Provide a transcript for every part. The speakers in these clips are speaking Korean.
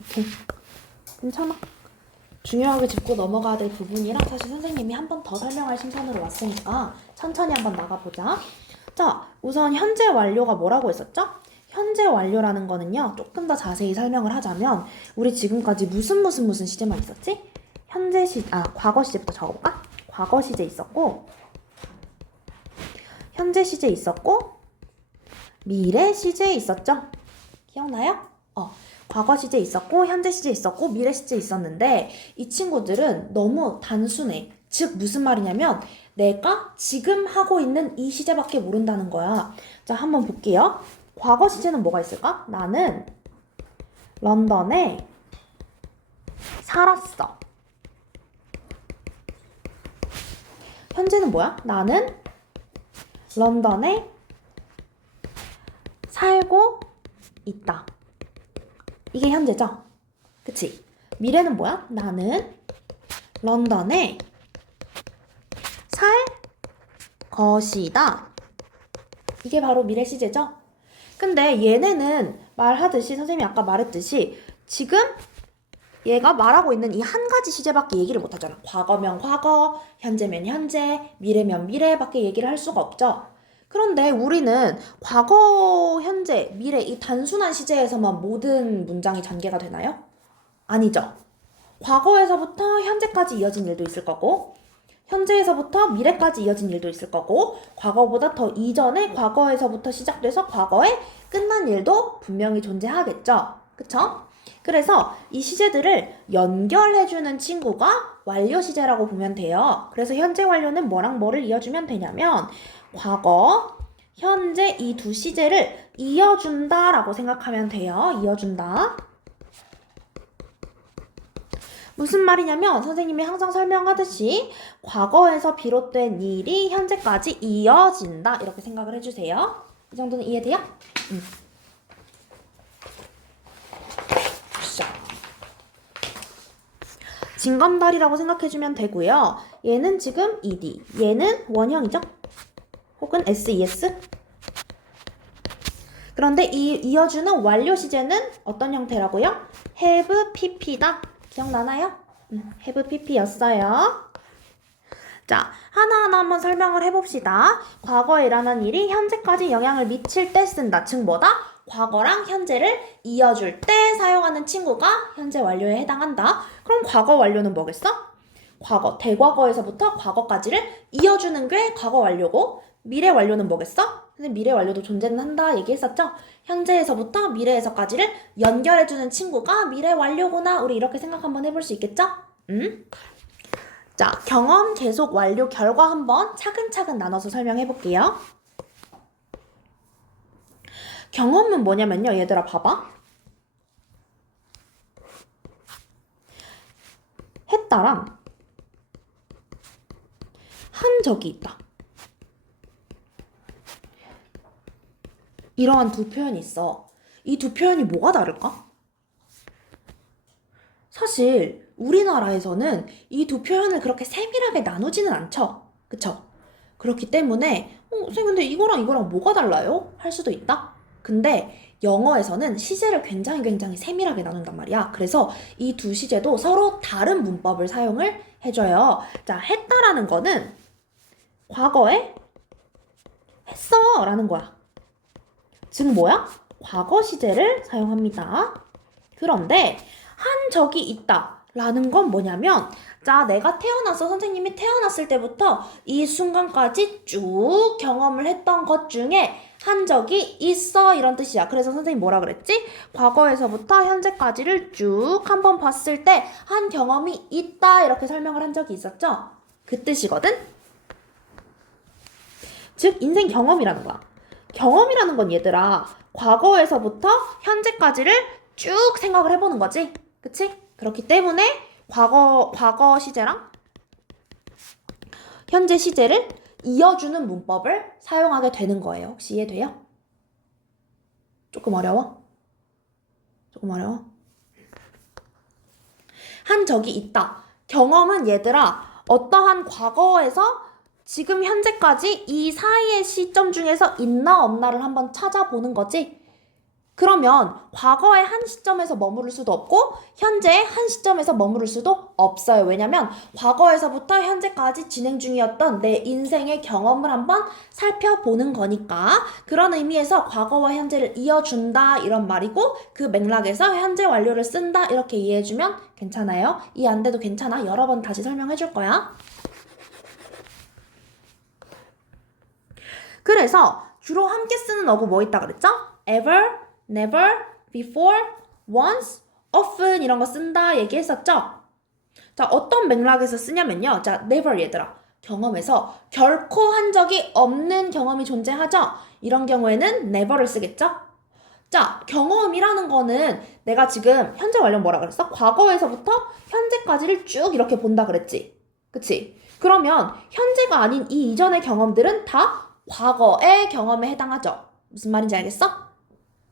오케이. 괜찮아. 중요하게 짚고 넘어가야 될 부분이랑 사실 선생님이 한 번 더 설명할 심산으로 왔으니까 천천히 한번 나가보자. 자, 우선 현재 완료가 뭐라고 했었죠? 현재 완료라는 거는요, 조금 더 자세히 설명을 하자면 우리 지금까지 무슨 시제만 있었지? 과거 시제부터 적어볼까? 과거 시제 있었고 현재 시제 있었고 미래 시제 있었죠? 기억나요? 과거 시제 있었고 현재 시제 있었고 미래 시제 있었는데 이 친구들은 너무 단순해. 즉 무슨 말이냐면 내가 지금 하고 있는 이 시제밖에 모른다는 거야. 자, 한번 볼게요. 과거 시제는 뭐가 있을까? 나는 런던에 살았어. 현재는 뭐야? 나는 런던에 살고 있다. 이게 현재죠? 그치? 미래는 뭐야? 나는 런던에 살 것이다. 이게 바로 미래 시제죠? 근데 얘네는 말하듯이 선생님이 아까 말했듯이 지금 얘가 말하고 있는 이 한 가지 시제밖에 얘기를 못하잖아. 과거면 과거, 현재면 현재, 미래면 미래밖에 얘기를 할 수가 없죠. 그런데 우리는 과거, 현재, 미래 이 단순한 시제에서만 모든 문장이 전개가 되나요? 아니죠. 과거에서부터 현재까지 이어진 일도 있을 거고 현재에서부터 미래까지 이어진 일도 있을 거고 과거보다 더 이전에 과거에서부터 시작돼서 과거에 끝난 일도 분명히 존재하겠죠. 그쵸? 그래서 이 시제들을 연결해주는 친구가 완료 시제라고 보면 돼요. 그래서 현재 완료는 뭐랑 뭐를 이어주면 되냐면 과거, 현재 이 두 시제를 이어준다 라고 생각하면 돼요. 이어준다. 무슨 말이냐면 선생님이 항상 설명하듯이 과거에서 비롯된 일이 현재까지 이어진다 이렇게 생각을 해주세요. 이 정도는 이해돼요? 징검다리라고 생각해주면 되고요. 얘는 지금 ed, 얘는 원형이죠? 혹은 ses? 그런데 이 이어주는 완료 시제는 어떤 형태라고요? have pp다. 기억나나요? have pp였어요. 자, 하나하나 한번 설명을 해봅시다. 과거에 일어난 일이 현재까지 영향을 미칠 때 쓴다. 즉 뭐다? 과거랑 현재를 이어줄 때 사용하는 친구가 현재 완료에 해당한다. 그럼 과거 완료는 뭐겠어? 과거, 대과거에서부터 과거까지를 이어주는 게 과거 완료고 미래 완료는 뭐겠어? 근데 미래 완료도 존재는 한다 얘기했었죠? 현재에서부터 미래에서까지를 연결해주는 친구가 미래 완료구나. 우리 이렇게 생각 한번 해볼 수 있겠죠? 자, 경험, 계속, 완료, 결과 한번 차근차근 나눠서 설명해 볼게요. 경험은 뭐냐면요. 얘들아 봐봐. 했다랑 한 적이 있다. 이러한 두 표현이 있어. 이 두 표현이 뭐가 다를까? 사실 우리나라에서는 이 두 표현을 그렇게 세밀하게 나누지는 않죠. 그쵸? 그렇기 때문에 선생님 근데 이거랑 뭐가 달라요? 할 수도 있다. 근데 영어에서는 시제를 굉장히 세밀하게 나눈단 말이야. 그래서 이 두 시제도 서로 다른 문법을 사용을 해줘요. 자, 했다라는 거는 과거에 했어 라는 거야. 즉 뭐야? 과거 시제를 사용합니다. 그런데 한 적이 있다 라는 건 뭐냐면 자, 내가 선생님이 태어났을 때부터 이 순간까지 쭉 경험을 했던 것 중에 한 적이 있어 이런 뜻이야. 그래서 선생님 뭐라 그랬지? 과거에서부터 현재까지를 쭉 한번 봤을 때 한 경험이 있다 이렇게 설명을 한 적이 있었죠? 그 뜻이거든? 즉 인생 경험이라는 거야. 경험이라는 건 얘들아 과거에서부터 현재까지를 쭉 생각을 해보는 거지. 그치? 그렇기 때문에 과거 시제랑 현재 시제를 이어주는 문법을 사용하게 되는 거예요. 혹시 이해돼요? 조금 어려워? 한 적이 있다. 경험은 얘들아 어떠한 과거에서 지금 현재까지 이 사이의 시점 중에서 있나 없나를 한번 찾아보는 거지. 그러면 과거의 한 시점에서 머무를 수도 없고 현재의 한 시점에서 머무를 수도 없어요. 왜냐면 과거에서부터 현재까지 진행 중이었던 내 인생의 경험을 한번 살펴보는 거니까 그런 의미에서 과거와 현재를 이어준다 이런 말이고 그 맥락에서 현재 완료를 쓴다 이렇게 이해해주면 괜찮아요. 이해 안 돼도 괜찮아. 여러 번 다시 설명해줄 거야. 그래서 주로 함께 쓰는 어구 뭐 있다 그랬죠? ever, never, before, once, often 이런 거 쓴다 얘기했었죠? 자, 어떤 맥락에서 쓰냐면요. 자, never 얘들아. 경험에서 결코 한 적이 없는 경험이 존재하죠? 이런 경우에는 never를 쓰겠죠? 자, 경험이라는 거는 내가 지금 현재 완료 뭐라 그랬어? 과거에서부터 현재까지를 쭉 이렇게 본다 그랬지? 그치? 그러면 현재가 아닌 이 이전의 경험들은 다 과거의 경험에 해당하죠? 무슨 말인지 알겠어?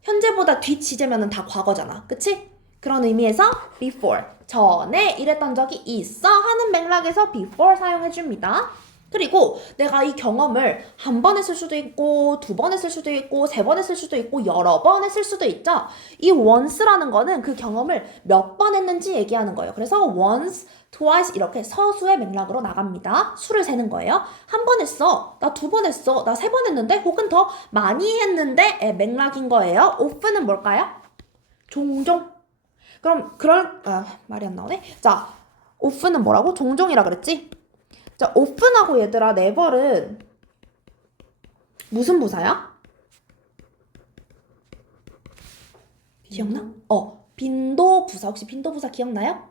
현재보다 뒷 시제면은 다 과거잖아. 그치? 그런 의미에서 before, 전에 이랬던 적이 있어 하는 맥락에서 before 사용해줍니다. 그리고 내가 이 경험을 한 번 했을 수도 있고 두 번 했을 수도 있고 세 번 했을 수도 있고 여러 번 했을 수도 있죠. 이 once라는 거는 그 경험을 몇 번 했는지 얘기하는 거예요. 그래서 once, twice 이렇게 서수의 맥락으로 나갑니다. 수를 세는 거예요. 한 번 했어. 나 두 번 했어. 나 세 번 했는데 혹은 더 많이 했는데 맥락인 거예요. often은 뭘까요? 종종. 그럼 말이 안 나오네. 자, often은 뭐라고? 종종이라 그랬지? 자, often하고 얘들아 never는 무슨 부사야? 기억나? 빈도부사. 혹시 빈도부사 기억나요?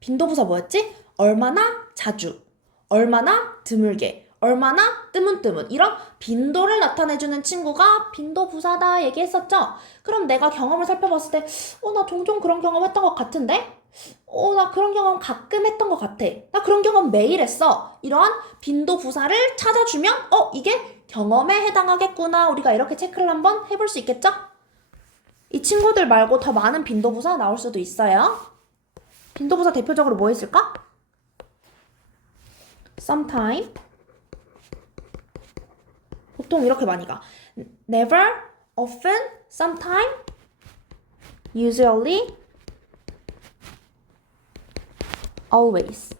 빈도부사 뭐였지? 얼마나 자주, 얼마나 드물게, 얼마나 뜨문뜨문 이런 빈도를 나타내주는 친구가 빈도부사다 얘기했었죠? 그럼 내가 경험을 살펴봤을 때 나 종종 그런 경험 했던 것 같은데? 나 그런 경험 가끔 했던 것 같아. 나 그런 경험 매일 했어. 이러한 빈도부사를 찾아주면 이게 경험에 해당하겠구나. 우리가 이렇게 체크를 한번 해볼 수 있겠죠? 이 친구들 말고 더 많은 빈도부사 나올 수도 있어요. 빈도부사 대표적으로 뭐 있을까? sometime. 보통 이렇게 많이 가. never, often, sometime, usually, always.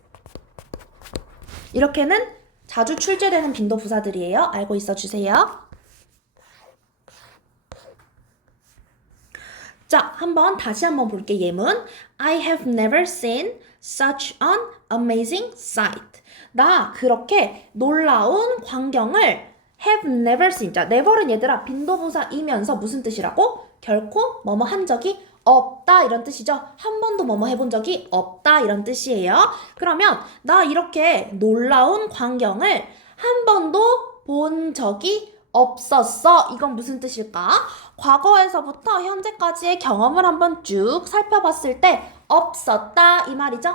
이렇게는 자주 출제되는 빈도부사들이에요. 알고 있어 주세요. 자, 다시 한번 볼게. 예문. I have never seen such an amazing sight. 나 그렇게 놀라운 광경을 have never seen. 자, never는 얘들아 빈도부사이면서 무슨 뜻이라고? 결코 뭐뭐 한 적이 없다 이런 뜻이죠. 한 번도 뭐뭐 해본 적이 없다 이런 뜻이에요. 그러면 나 이렇게 놀라운 광경을 한 번도 본 적이 없었어. 이건 무슨 뜻일까? 과거에서부터 현재까지의 경험을 한번 쭉 살펴봤을 때 없었다 이 말이죠.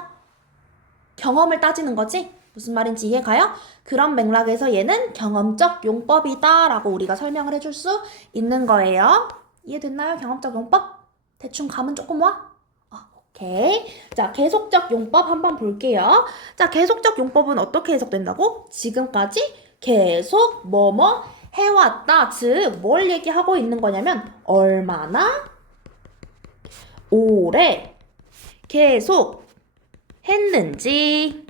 경험을 따지는 거지. 무슨 말인지 이해가요? 그런 맥락에서 얘는 경험적 용법이다 라고 우리가 설명을 해줄 수 있는 거예요. 이해됐나요? 경험적 용법? 대충 감은 조금 와? 오케이. 자, 계속적 용법 한번 볼게요. 자, 계속적 용법은 어떻게 해석된다고? 지금까지 계속 뭐뭐 해왔다. 즉, 뭘 얘기하고 있는 거냐면 얼마나 오래 계속 했는지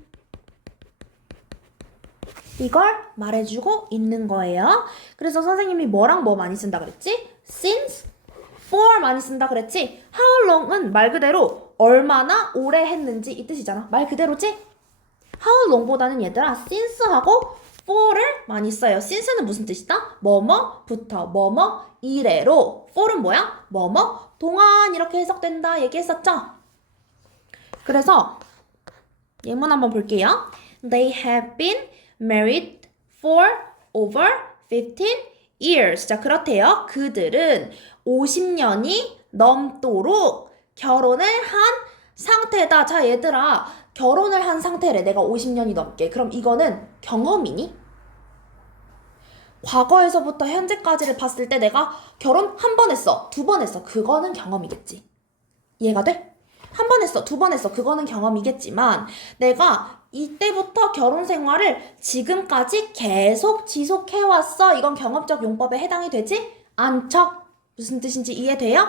이걸 말해주고 있는 거예요. 그래서 선생님이 뭐랑 뭐 많이 쓴다 그랬지? since, for 많이 쓴다 그랬지? how long은 말 그대로 얼마나 오래 했는지 이 뜻이잖아. 말 그대로지? how long보다는 얘들아 since하고 for를 많이 써요. since는 무슨 뜻이다? 뭐뭐부터 뭐뭐 이래로. for은 뭐야? 뭐뭐 동안 이렇게 해석된다 얘기했었죠? 그래서 예문 한번 볼게요. They have been married for over 15 years. 자, 그렇대요. 그들은 50년이 넘도록 결혼을 한 상태다. 자, 얘들아, 결혼을 한 상태래. 내가 50년이 넘게. 그럼 이거는 경험이니? 과거에서부터 현재까지를 봤을 때 내가 결혼 한 번 했어. 두 번 했어. 그거는 경험이겠지. 이해가 돼? 한 번 했어. 두 번 했어. 그거는 경험이겠지만 내가 이때부터 결혼 생활을 지금까지 계속 지속해왔어. 이건 경험적 용법에 해당이 되지 않죠? 무슨 뜻인지 이해돼요?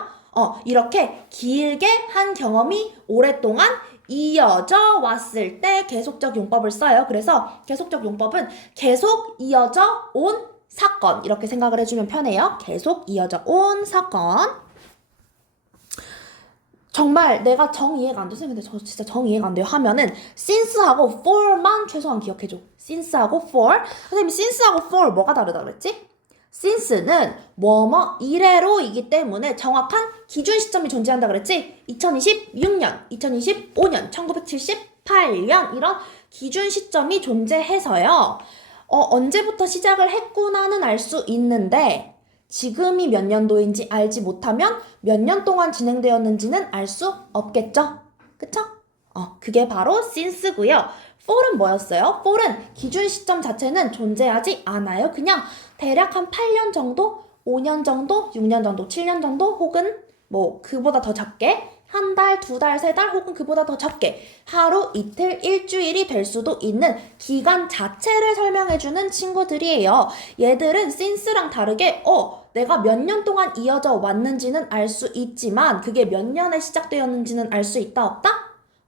이렇게 길게 한 경험이 오랫동안 이어져 왔을 때 계속적 용법을 써요. 그래서 계속적 용법은 계속 이어져 온 사건 이렇게 생각을 해주면 편해요. 계속 이어져 온 사건. 정말 내가 정 이해가 안 돼. 선생님 근데 저 진짜 정 이해가 안 돼요 하면은 since하고 for만 최소한 기억해줘. since하고 for. 선생님이 since하고 for 뭐가 다르다 그랬지? since는 뭐뭐 이래로이기 때문에 정확한 기준 시점이 존재한다 그랬지? 2026년, 2025년, 1978년 이런 기준 시점이 존재해서요. 언제부터 시작을 했구나는 알 수 있는데 지금이 몇 년도인지 알지 못하면 몇 년 동안 진행되었는지는 알 수 없겠죠? 그쵸? 그게 바로 since고요. for은 뭐였어요? for은 기준 시점 자체는 존재하지 않아요. 그냥 대략 한 8년 정도, 5년 정도, 6년 정도, 7년 정도 혹은 뭐 그보다 더 작게 한 달, 두 달, 세 달 혹은 그보다 더 작게 하루, 이틀, 일주일이 될 수도 있는 기간 자체를 설명해주는 친구들이에요. 얘들은 since랑 다르게 내가 몇 년 동안 이어져 왔는지는 알 수 있지만 그게 몇 년에 시작되었는지는 알 수 있다 없다?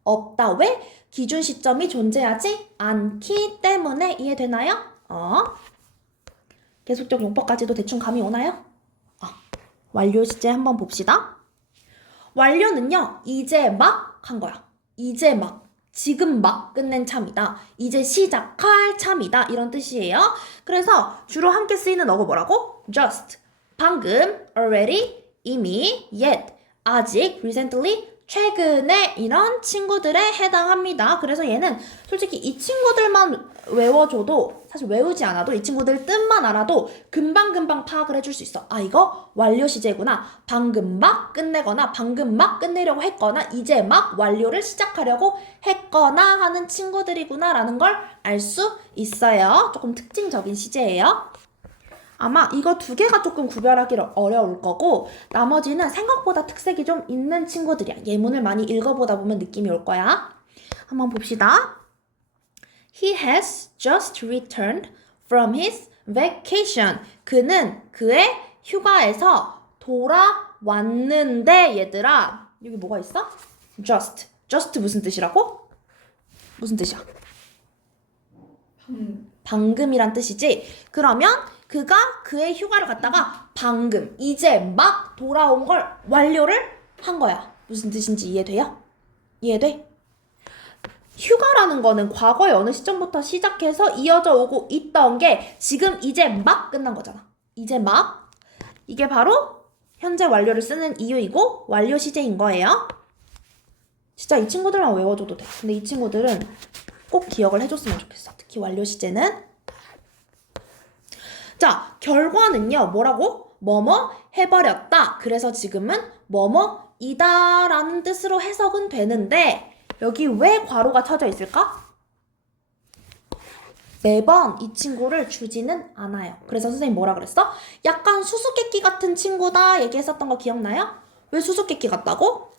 없다. 왜? 기준 시점이 존재하지 않기 때문에. 이해되나요? 계속적 용법까지도 대충 감이 오나요? 완료 시제 한번 봅시다. 완료는요, 이제 막 한 거야. 이제 막, 지금 막 끝낸 참이다. 이제 시작할 참이다. 이런 뜻이에요. 그래서 주로 함께 쓰이는 어구 뭐라고? just, 방금, already, 이미, yet, 아직, recently, 최근에 이런 친구들에 해당합니다. 그래서 얘는 솔직히 이 친구들만 외워줘도 사실 외우지 않아도 이 친구들 뜻만 알아도 금방금방 파악을 해줄 수 있어. 이거 완료 시제구나. 방금 막 끝내거나 방금 막 끝내려고 했거나 이제 막 완료를 시작하려고 했거나 하는 친구들이구나 라는 걸 알 수 있어요. 조금 특징적인 시제예요. 아마 이거 두 개가 조금 구별하기 어려울 거고 나머지는 생각보다 특색이 좀 있는 친구들이야. 예문을 많이 읽어보다 보면 느낌이 올 거야. 한번 봅시다. He has just returned from his vacation. 그는 그의 휴가에서 돌아왔는데 얘들아 여기 뭐가 있어? just 무슨 뜻이라고? 무슨 뜻이야? 방금이란 뜻이지. 그러면 그가 그의 휴가를 갔다가 방금 이제 막 돌아온 걸 완료를 한 거야. 무슨 뜻인지 이해돼요? 이해돼? 휴가라는 거는 과거의 어느 시점부터 시작해서 이어져 오고 있던 게 지금 이제 막 끝난 거잖아. 이제 막. 이게 바로 현재 완료를 쓰는 이유이고 완료 시제인 거예요. 진짜 이 친구들만 외워줘도 돼. 근데 이 친구들은 꼭 기억을 해줬으면 좋겠어. 특히 완료 시제는. 자, 결과는요. 뭐라고? 뭐뭐 해버렸다. 그래서 지금은 뭐뭐이다 라는 뜻으로 해석은 되는데 여기 왜 괄호가 쳐져 있을까? 매번 이 친구를 주지는 않아요. 그래서 선생님 뭐라 그랬어? 약간 수수께끼 같은 친구다 얘기했었던 거 기억나요? 왜 수수께끼 같다고?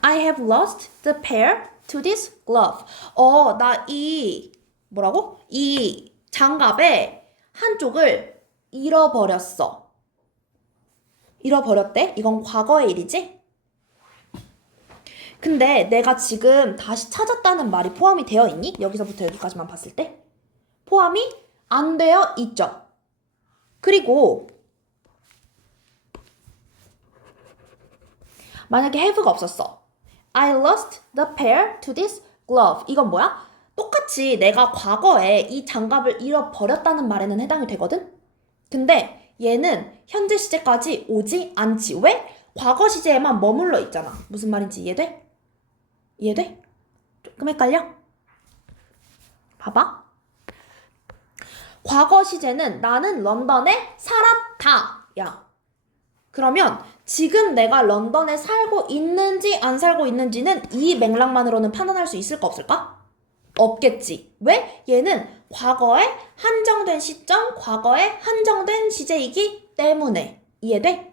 I have lost the pair to this glove. 나 뭐라고? 이 장갑의 한쪽을 잃어버렸어. 잃어버렸대? 이건 과거의 일이지? 근데 내가 지금 다시 찾았다는 말이 포함이 되어 있니? 여기서부터 여기까지만 봤을 때? 포함이 안 되어 있죠. 그리고 만약에 have가 없었어. I lost the pair to this glove. 이건 뭐야? 똑같이 내가 과거에 이 장갑을 잃어버렸다는 말에는 해당이 되거든? 근데 얘는 현재 시제까지 오지 않지. 왜? 과거 시제에만 머물러 있잖아. 무슨 말인지 이해돼? 이해돼? 조금 헷갈려? 봐봐. 과거 시제는 나는 런던에 살았다. 야. 그러면 지금 내가 런던에 살고 있는지 안 살고 있는지는 이 맥락만으로는 판단할 수 있을까 없을까? 없겠지. 왜? 얘는 과거에 한정된 시점, 과거에 한정된 시제이기 때문에. 이해돼?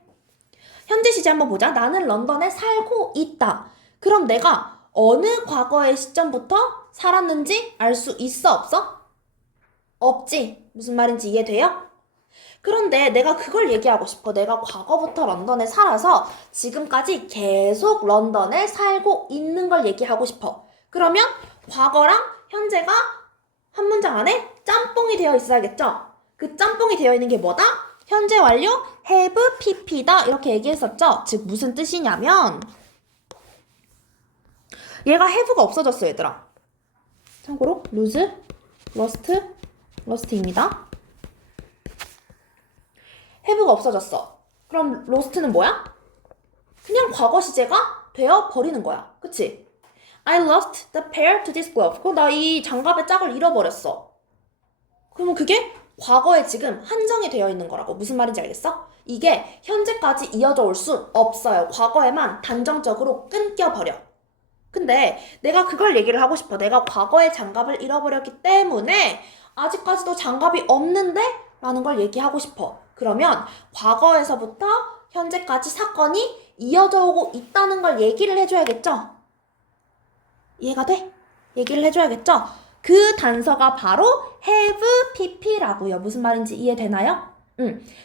현재 시제 한번 보자. 나는 런던에 살고 있다. 그럼 내가 어느 과거의 시점부터 살았는지 알 수 있어 없어? 없지. 무슨 말인지 이해돼요? 그런데 내가 그걸 얘기하고 싶어. 내가 과거부터 런던에 살아서 지금까지 계속 런던에 살고 있는 걸 얘기하고 싶어. 그러면 과거랑 현재가 한 문장 안에 짬뽕이 되어 있어야겠죠? 그 짬뽕이 되어 있는 게 뭐다? 현재 완료 have pp다 이렇게 얘기했었죠? 즉 무슨 뜻이냐면 얘가 have가 없어졌어 얘들아. 참고로 lose, lost, lost입니다. have가 없어졌어. 그럼 lost는 뭐야? 그냥 과거 시제가 되어 버리는 거야. 그치? I lost the pair to this glove. 그럼 나 이 장갑의 짝을 잃어버렸어. 그러면 그게 과거에 지금 한정이 되어 있는 거라고. 무슨 말인지 알겠어? 이게 현재까지 이어져 올 수 없어요. 과거에만 단정적으로 끊겨버려. 근데 내가 그걸 얘기를 하고 싶어. 내가 과거에 장갑을 잃어버렸기 때문에 아직까지도 장갑이 없는데? 라는 걸 얘기하고 싶어. 그러면 과거에서부터 현재까지 사건이 이어져 오고 있다는 걸 얘기를 해줘야겠죠? 이해가 돼? 얘기를 해줘야겠죠? 그 단서가 바로 have pp라고요. 무슨 말인지 이해되나요?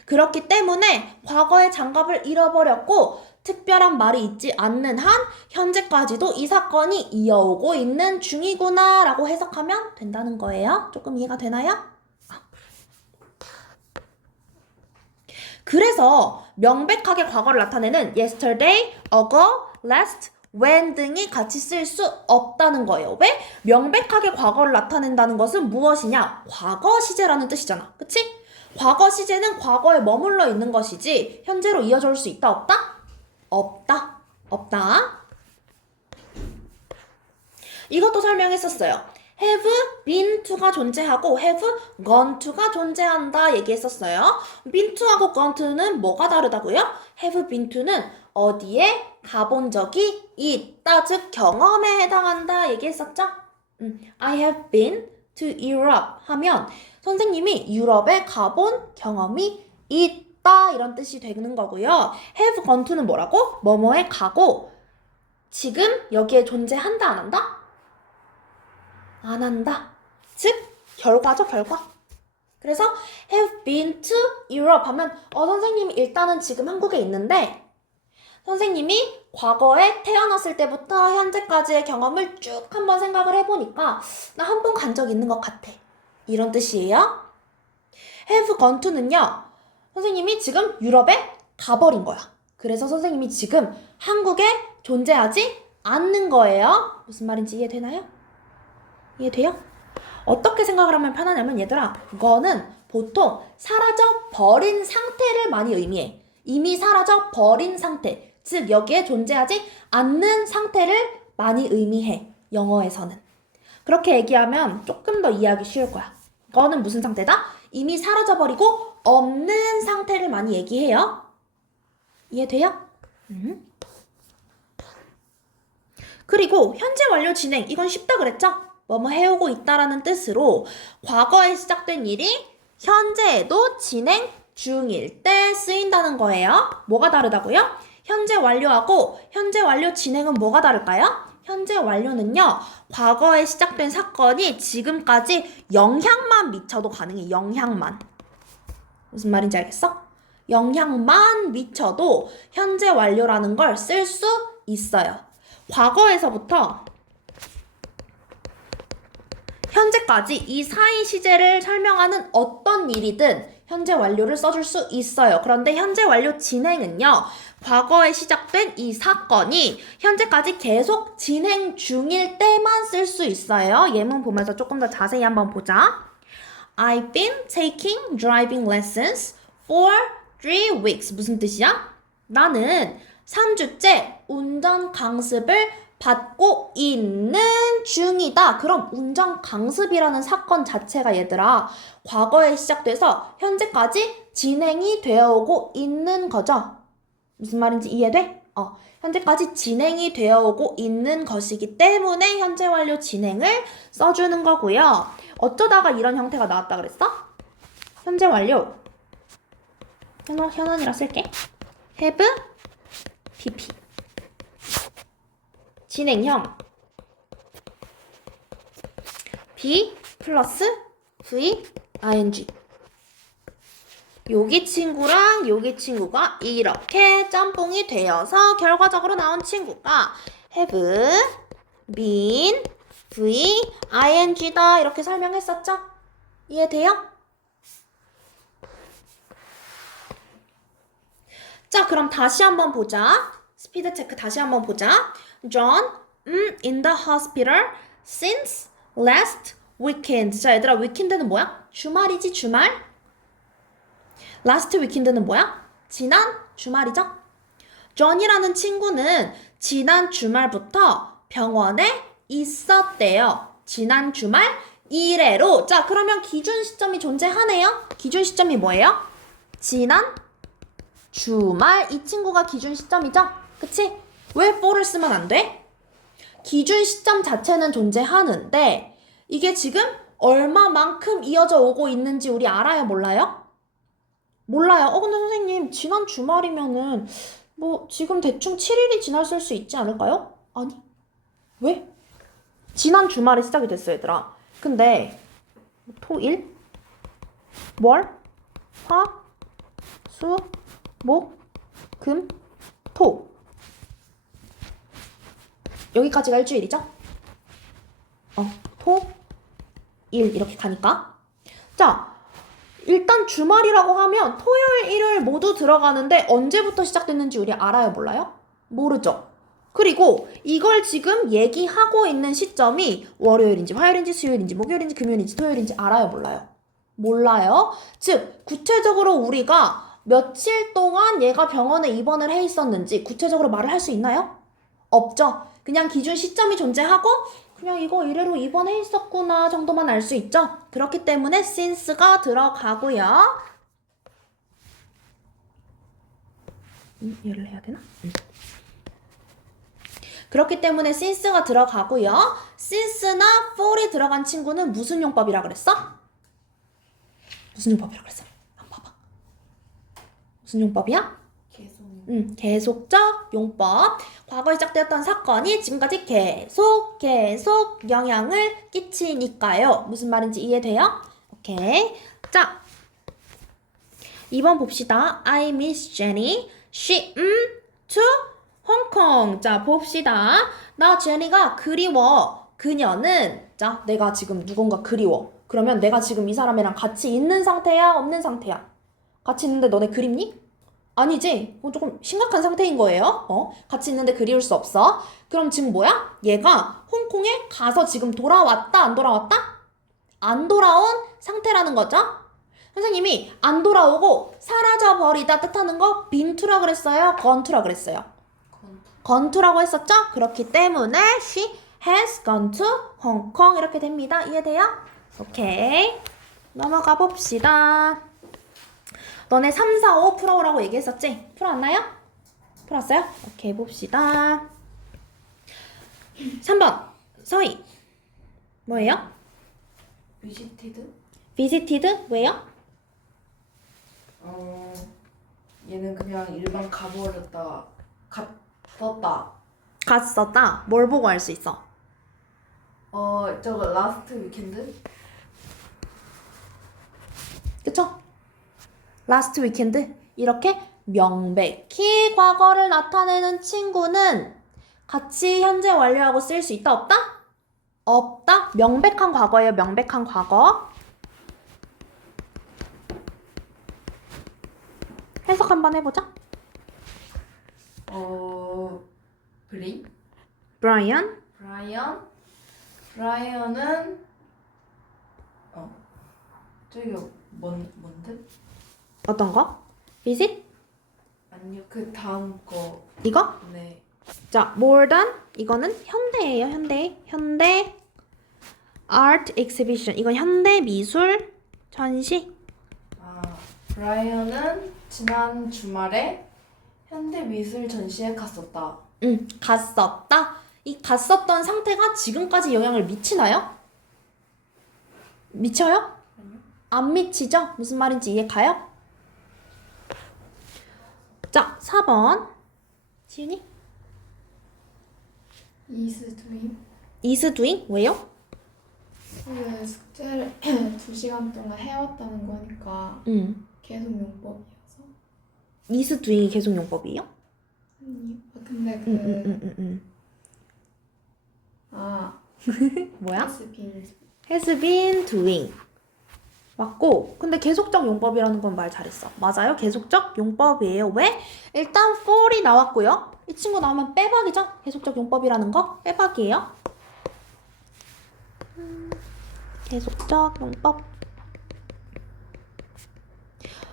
그렇기 때문에 과거에 장갑을 잃어버렸고 특별한 말이 있지 않는 한 현재까지도 이 사건이 이어오고 있는 중이구나 라고 해석하면 된다는 거예요. 조금 이해가 되나요? 그래서 명백하게 과거를 나타내는 yesterday, ago, last, when 등이 같이 쓸 수 없다는 거예요. 왜? 명백하게 과거를 나타낸다는 것은 무엇이냐? 과거 시제라는 뜻이잖아. 그치? 과거 시제는 과거에 머물러 있는 것이지 현재로 이어져 올 수 있다 없다? 없다. 없다. 이것도 설명했었어요. have been to가 존재하고 have gone to가 존재한다 얘기했었어요. been to하고 gone to는 뭐가 다르다고요? have been to는 어디에 가본 적이 있다, 즉 경험에 해당한다 얘기했었죠? I have been to Europe 하면 선생님이 유럽에 가본 경험이 있다 이런 뜻이 되는 거고요. have gone to는 뭐라고? 뭐뭐에 가고 지금 여기에 존재한다 안 한다? 안 한다. 즉 결과죠, 결과. 그래서 have been to Europe 하면 선생님이 일단은 지금 한국에 있는데 선생님이 과거에 태어났을 때부터 현재까지의 경험을 쭉 한번 생각을 해보니까 나 한 번 간 적 있는 것 같아. 이런 뜻이에요. have gone to는요. 선생님이 지금 유럽에 가버린 거야. 그래서 선생님이 지금 한국에 존재하지 않는 거예요. 무슨 말인지 이해되나요? 이해돼요? 어떻게 생각을 하면 편하냐면 얘들아 그거는 보통 사라져 버린 상태를 많이 의미해. 이미 사라져 버린 상태, 즉 여기에 존재하지 않는 상태를 많이 의미해. 영어에서는 그렇게 얘기하면 조금 더 이해하기 쉬울 거야. 이거는 무슨 상태다? 이미 사라져 버리고 없는 상태를 많이 얘기해요. 이해돼요? 그리고 현재 완료 진행 이건 쉽다 그랬죠? 뭐뭐 해오고 있다라는 뜻으로 과거에 시작된 일이 현재에도 진행 중일 때 쓰인다는 거예요. 뭐가 다르다고요? 현재 완료하고 현재 완료 진행은 뭐가 다를까요? 현재 완료는요. 과거에 시작된 사건이 지금까지 영향만 미쳐도 가능해. 영향만. 무슨 말인지 알겠어? 영향만 미쳐도 현재 완료라는 걸 쓸 수 있어요. 과거에서부터 현재까지 이 사이 시제를 설명하는 어떤 일이든 현재 완료를 써줄 수 있어요. 그런데 현재 완료 진행은요. 과거에 시작된 이 사건이 현재까지 계속 진행 중일 때만 쓸 수 있어요. 예문 보면서 조금 더 자세히 한번 보자. I've been taking driving lessons for 3 weeks. 무슨 뜻이야? 나는 3주째 운전 강습을 받고 있는 중이다. 그럼 운전 강습이라는 사건 자체가 얘들아 과거에 시작돼서 현재까지 진행이 되어 오고 있는 거죠. 무슨 말인지 이해돼? 현재까지 진행이 되어 오고 있는 것이기 때문에 현재 완료 진행을 써주는 거고요. 어쩌다가 이런 형태가 나왔다 그랬어? 현재 완료 현원이라 쓸게. have pp 진행형 be 플러스 v ing 여기 친구랑 여기 친구가 이렇게 짬뽕이 되어서 결과적으로 나온 친구가 have been ing다 이렇게 설명했었죠? 이해돼요? 자, 그럼 다시 한번 보자. 스피드 체크 다시 한번 보자. John in the hospital since last weekend. 자, 얘들아, weekend는 뭐야? 주말이지, 주말. last weekend는 뭐야? 지난 주말이죠? John이라는 친구는 지난 주말부터 병원에 있었대요. 지난 주말 이래로. 자, 그러면 기준 시점이 존재하네요. 기준 시점이 뭐예요? 지난 주말. 이 친구가 기준 시점이죠? 그치? 왜 for를 쓰면 안 돼? 기준 시점 자체는 존재하는데 이게 지금 얼마만큼 이어져 오고 있는지 우리 알아요? 몰라요? 몰라요. 근데 선생님 지난 주말이면은 뭐 지금 대충 7일이 지났을 수 있지 않을까요? 아니. 왜? 지난 주말에 시작이 됐어, 얘들아. 근데 토, 일, 월, 화, 수, 목, 금, 토. 여기까지가 일주일이죠? 토, 일 이렇게 가니까. 자, 일단 주말이라고 하면 토요일, 일요일 모두 들어가는데 언제부터 시작됐는지 우리 알아요? 몰라요? 모르죠? 그리고 이걸 지금 얘기하고 있는 시점이 월요일인지 화요일인지 수요일인지 목요일인지 금요일인지 토요일인지 알아요? 몰라요? 몰라요. 즉 구체적으로 우리가 며칠 동안 얘가 병원에 입원을 해 있었는지 구체적으로 말을 할 수 있나요? 없죠. 그냥 기준 시점이 존재하고 그냥 이거 이래로 입원해 있었구나 정도만 알 수 있죠. 그렇기 때문에 since가 들어가고요. 얘를 해야 되나? 그렇기 때문에 since가 들어가고요. since나 for이 들어간 친구는 무슨 용법이라 그랬어? 무슨 용법이라 그랬어? 한번 봐봐. 무슨 용법이야? 계속적 용법. 과거에 시작되었던 사건이 지금까지 계속 영향을 끼치니까요. 무슨 말인지 이해돼요? 오케이. 자, 2번 봅시다. I miss Jenny. She to Hong Kong. 자, 봅시다. 나 제니가 그리워. 그녀는 자, 내가 지금 누군가 그리워. 그러면 내가 지금 이 사람이랑 같이 있는 상태야? 없는 상태야? 같이 있는데 너네 그립니? 아니지. 그건 조금 심각한 상태인 거예요. 같이 있는데 그리울 수 없어. 그럼 지금 뭐야? 얘가 홍콩에 가서 지금 돌아왔다? 안 돌아왔다? 안 돌아온 상태라는 거죠. 선생님이 안 돌아오고 사라져버리다 뜻하는 거 빈투라 그랬어요? 건투라 그랬어요? 건투라고 했었죠? 그렇기 때문에 she has gone to Hong Kong 이렇게 됩니다. 이해돼요? 오케이. 넘어가 봅시다. 너네 3, 4, 5 풀어오라고 얘기했었지? 풀어왔나요? 풀었어요? 오케이, 봅시다. 3번 서희 뭐예요? visited 왜요? 얘는 그냥 일반 가버렸다. 갔었다. 갔었다. 뭘 보고 알 수 있어? 저거 라스트 위켄드? 그쵸? last weekend 이렇게 명백히 과거를 나타내는 친구는 같이 현재 완료하고 쓸 수 있다 없다? 없다. 명백한 과거예요. 명백한 과거. 해석 한번 해보자. 브라이언 브라이언은 저기가 뭔데? 어떤 거? visit? 아니요, 그 다음 거. 이거? 네. 자, more than 이거는 현대예요. 현대 art exhibition 이건 현대 미술 전시. 브라이언은 지난 주말에 현대미술 전시회 갔었다. 갔었다. 이 갔었던 상태가 지금까지 영향을 미치나요? 미쳐요? 아니요. 안 미치죠? 무슨 말인지 이해 가요? 자, 4번 지윤이? is doing 왜요? 숙제를 2시간 동안 해왔다는 거니까 계속 용법이어서. is doing이 계속 용법이에요? 아니, 근데 그 아, 뭐야? has been has been doing. 맞고, 근데 계속적 용법이라는 건 말 잘했어. 맞아요. 계속적 용법이에요. 왜? 일단 for이 나왔고요. 이 친구 나오면 빼박이죠? 계속적 용법이라는 거 빼박이에요. 계속적 용법.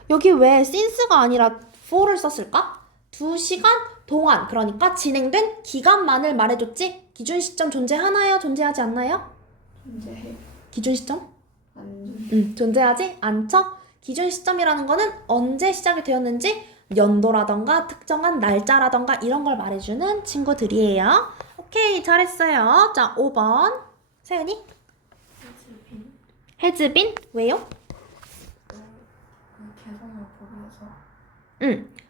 여기 왜 since가 아니라 for를 썼을까? 2시간 동안, 그러니까 진행된 기간만을 말해줬지? 기준 시점 존재하나요? 존재하지 않나요? 존재해. 기준 시점? 안 존재하지 않죠? 기준 시점이라는 거는 언제 시작이 되었는지 연도라던가 특정한 날짜라던가 이런 걸 말해주는 친구들이에요. 오케이, 잘했어요. 자, 5번. 세은이? has been has been? 왜요? 계속 용법이어서.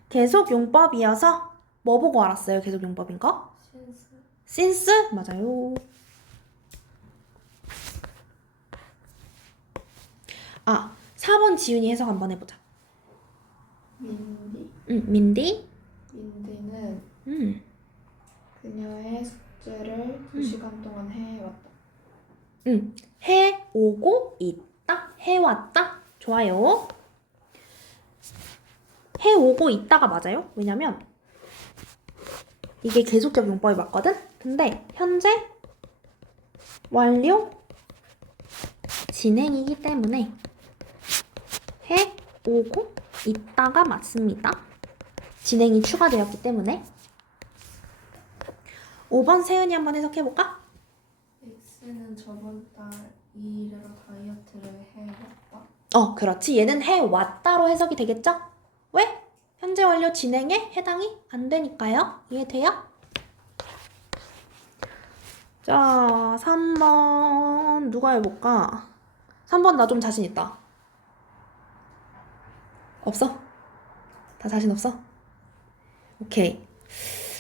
계속 용법이어서 뭐 보고 알았어요? 계속 용법인 거? since since? 맞아요. 아, 4번 지윤이 해석 한번 해보자. 민디. 민디? 민디는 그녀의 숙제를 2시간 동안 해왔다. 해오고 있다. 해왔다. 좋아요. 해오고 있다가 맞아요. 왜냐면 이게 계속적 용법이 맞거든. 근데 현재 완료 진행이기 때문에 해오고 있다가 맞습니다. 진행이 추가되었기 때문에. 5번 세은이 한번 해석해볼까? X는 저번 달 2일으로 다이어트를 해왔다. 그렇지. 얘는 해왔다로 해석이 되겠죠? 왜? 현재 완료 진행에 해당이 안 되니까요. 이해돼요? 자, 3번 누가 해볼까? 3번 나 좀 자신 있다. 없어? 다 자신 없어? 오케이.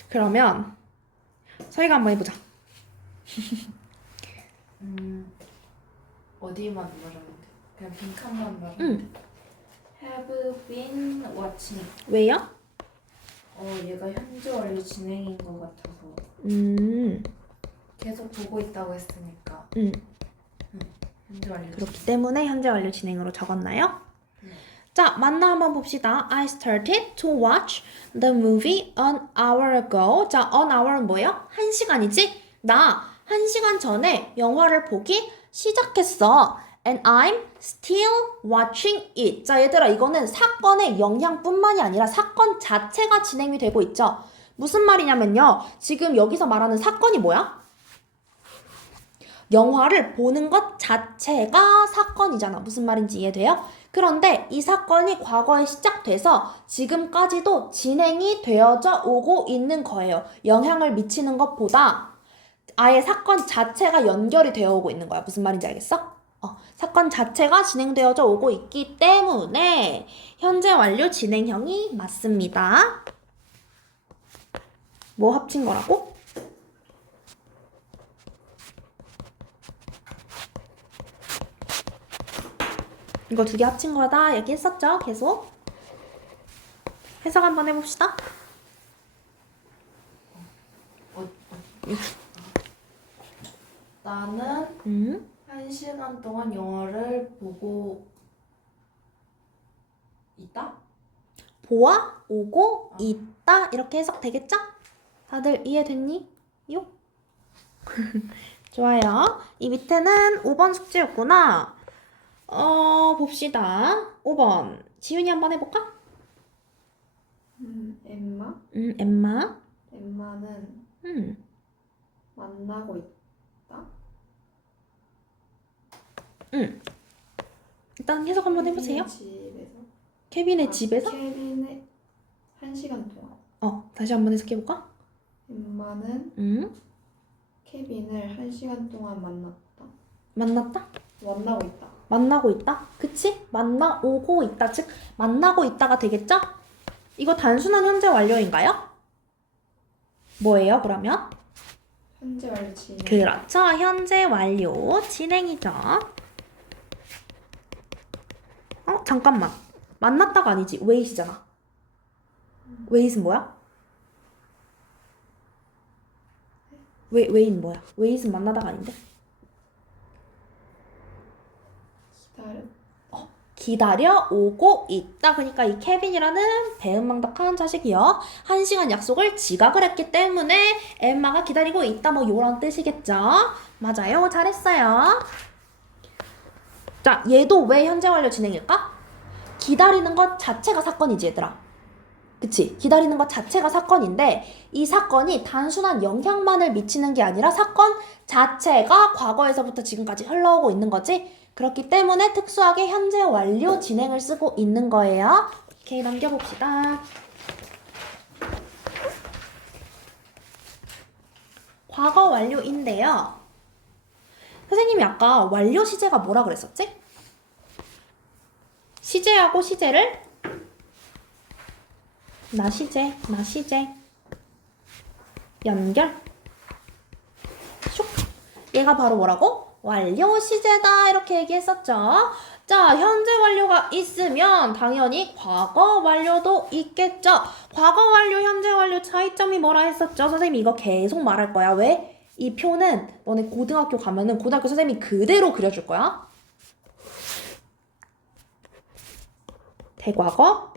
그러면 서희가 한번 해보자. 어디만 말하는데? 그냥 빈칸만 말하는데. Have been watching. 왜요? 얘가 현재 완료 진행인 것 같아서 계속 보고 있다고 했으니까. 현재 완료. 그렇기 때문에 현재 완료 진행으로 적었나요? 자, 맞나 한번 봅시다. I started to watch the movie an hour ago. 자, an hour은 뭐예요? 1시간이지? 나 1시간 전에 영화를 보기 시작했어. And I'm still watching it. 자, 얘들아, 이거는 사건의 영향뿐만이 아니라 사건 자체가 진행이 되고 있죠. 무슨 말이냐면요. 지금 여기서 말하는 사건이 뭐야? 영화를 보는 것 자체가 사건이잖아. 무슨 말인지 이해돼요? 그런데 이 사건이 과거에 시작돼서 지금까지도 진행이 되어져 오고 있는 거예요. 영향을 미치는 것보다 아예 사건 자체가 연결이 되어 오고 있는 거야. 무슨 말인지 알겠어? 사건 자체가 진행되어져 오고 있기 때문에 현재 완료 진행형이 맞습니다. 뭐 합친 거라고? 이거 두 개 합친 거다 얘기했었죠? 계속. 해석 한번 해봅시다. 나는 1시간 동안 영화를 보고 있다? 보아 오고 있다 이렇게 해석되겠죠? 다들 이해됐니? 요? 좋아요. 이 밑에는 5번 숙제였구나. 봅시다. 5번. 지윤이 한번 해볼까? 엠마? 엠마. 엠마는 만나고 있다? 일단 해석 한번 해보세요. 집에서. 케빈의 집에서? 케빈의 1시간 동안. 다시 한번 해석해볼까? 엠마는 케빈을 1시간 동안 만났다. 만났다? 만나고 있다. 만나고 있다? 그치? 만나오고 있다. 즉, 만나고 있다가 되겠죠? 이거 단순한 현재 완료인가요? 뭐예요, 그러면? 현재 완료 진행. 그렇죠. 현재 완료 진행이죠. 잠깐만. 만났다가 아니지. wait이잖아. wait은 뭐야? wait은 뭐야? wait은 만나다가 아닌데? 기다려. 기다려 오고 있다. 그러니까 이 케빈이라는 배은망덕한 자식이요. 1시간 약속을 지각을 했기 때문에 엠마가 기다리고 있다. 뭐 요런 뜻이겠죠. 맞아요. 잘했어요. 자, 얘도 왜 현재 완료 진행일까? 기다리는 것 자체가 사건이지, 얘들아. 그치? 기다리는 것 자체가 사건인데 이 사건이 단순한 영향만을 미치는 게 아니라 사건 자체가 과거에서부터 지금까지 흘러오고 있는 거지. 그렇기 때문에 특수하게 현재 완료 진행을 쓰고 있는 거예요. 오케이, 넘겨봅시다. 과거 완료인데요. 선생님이 아까 완료 시제가 뭐라 그랬었지? 시제하고 시제를 나 시제 연결 슉. 얘가 바로 뭐라고? 완료 시제다 이렇게 얘기했었죠. 자, 현재 완료가 있으면 당연히 과거 완료도 있겠죠. 과거 완료, 현재 완료 차이점이 뭐라 했었죠? 선생님이 이거 계속 말할 거야. 왜? 이 표는 너네 고등학교 가면은 고등학교 선생님이 그대로 그려줄 거야. 대과거,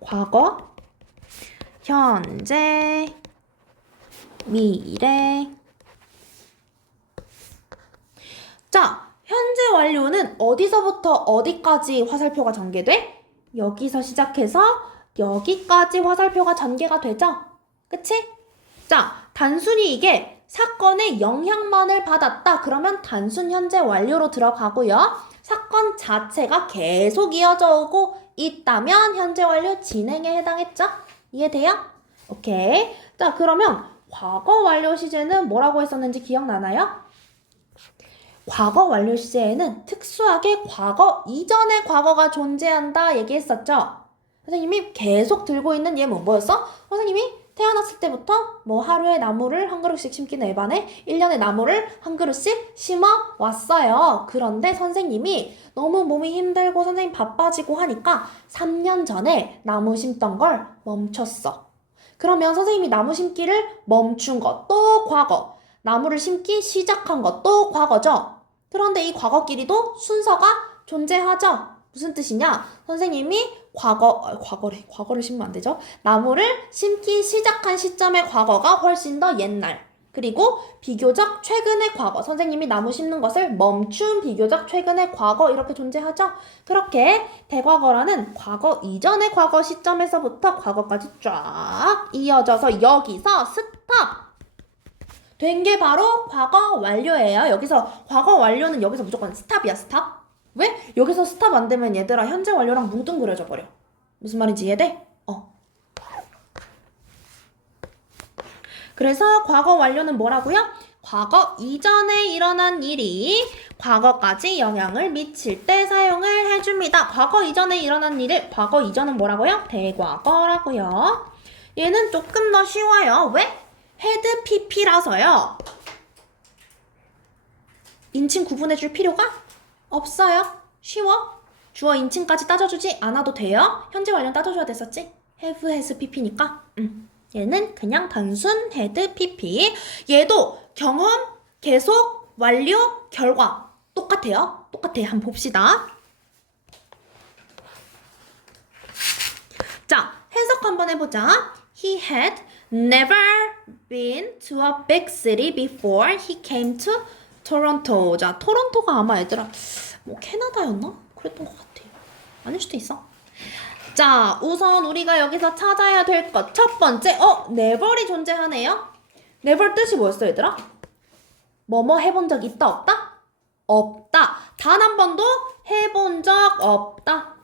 과거, 현재, 미래. 자, 현재 완료는 어디서부터 어디까지 화살표가 전개돼? 여기서 시작해서 여기까지 화살표가 전개가 되죠? 그치? 자, 단순히 이게 사건의 영향만을 받았다. 그러면 단순 현재 완료로 들어가고요. 사건 자체가 계속 이어져 오고 있다면 현재 완료 진행에 해당했죠? 이해돼요? 오케이. 자, 그러면 과거 완료 시제는 뭐라고 했었는지 기억나나요? 과거 완료 시제에는 특수하게 과거 이전의 과거가 존재한다 얘기했었죠? 선생님이 계속 들고 있는 예문 뭐였어? 선생님이 태어났을 때부터 뭐 하루에 나무를 한 그루씩 심기는 애반에 1년에 나무를 한 그루씩 심어 왔어요. 그런데 선생님이 너무 몸이 힘들고 선생님 바빠지고 하니까 3년 전에 나무 심던 걸 멈췄어. 그러면 선생님이 나무 심기를 멈춘 것도 과거, 나무를 심기 시작한 것도 과거죠. 그런데 이 과거끼리도 순서가 존재하죠. 무슨 뜻이냐? 선생님이 과거를 심으면 안 되죠. 나무를 심기 시작한 시점의 과거가 훨씬 더 옛날. 그리고 비교적 최근의 과거. 선생님이 나무 심는 것을 멈춘 비교적 최근의 과거 이렇게 존재하죠. 그렇게 대과거라는 과거 이전의 과거 시점에서부터 과거까지 쫙 이어져서 여기서 스탑! 된 게 바로 과거 완료예요. 여기서 과거 완료는 여기서 무조건 스탑이야, 스탑. 왜? 여기서 스탑 안 되면 얘들아 현재 완료랑 뭉뚱그려져 버려. 무슨 말인지 이해돼? 그래서 과거 완료는 뭐라고요? 과거 이전에 일어난 일이 과거까지 영향을 미칠 때 사용을 해줍니다. 과거 이전에 일어난 일을 과거 이전은 뭐라고요? 대과거라고요. 얘는 조금 더 쉬워요. 왜? 헤드 PP라서요. 인칭 구분해줄 필요가 없어요. 쉬워. 주어 인칭까지 따져주지 않아도 돼요. 현재 완료 따져줘야 됐었지? have, has, pp니까. 얘는 그냥 단순 헤드 pp. 얘도 경험, 계속, 완료, 결과. 똑같아요. 똑같아. 한번 봅시다. 자, 해석 한번 해보자. He had never been to a big city before he came to Toronto. 자, 토론토가 아마 얘들아 뭐 캐나다였나? 그랬던 것 같아. 아닐 수도 있어. 자, 우선 우리가 여기서 찾아야 될 것 첫 번째, never이 존재하네요. never 뜻이 뭐였어, 얘들아? 뭐뭐 해본 적 있다, 없다? 없다. 단 한 번도 해본 적 없다.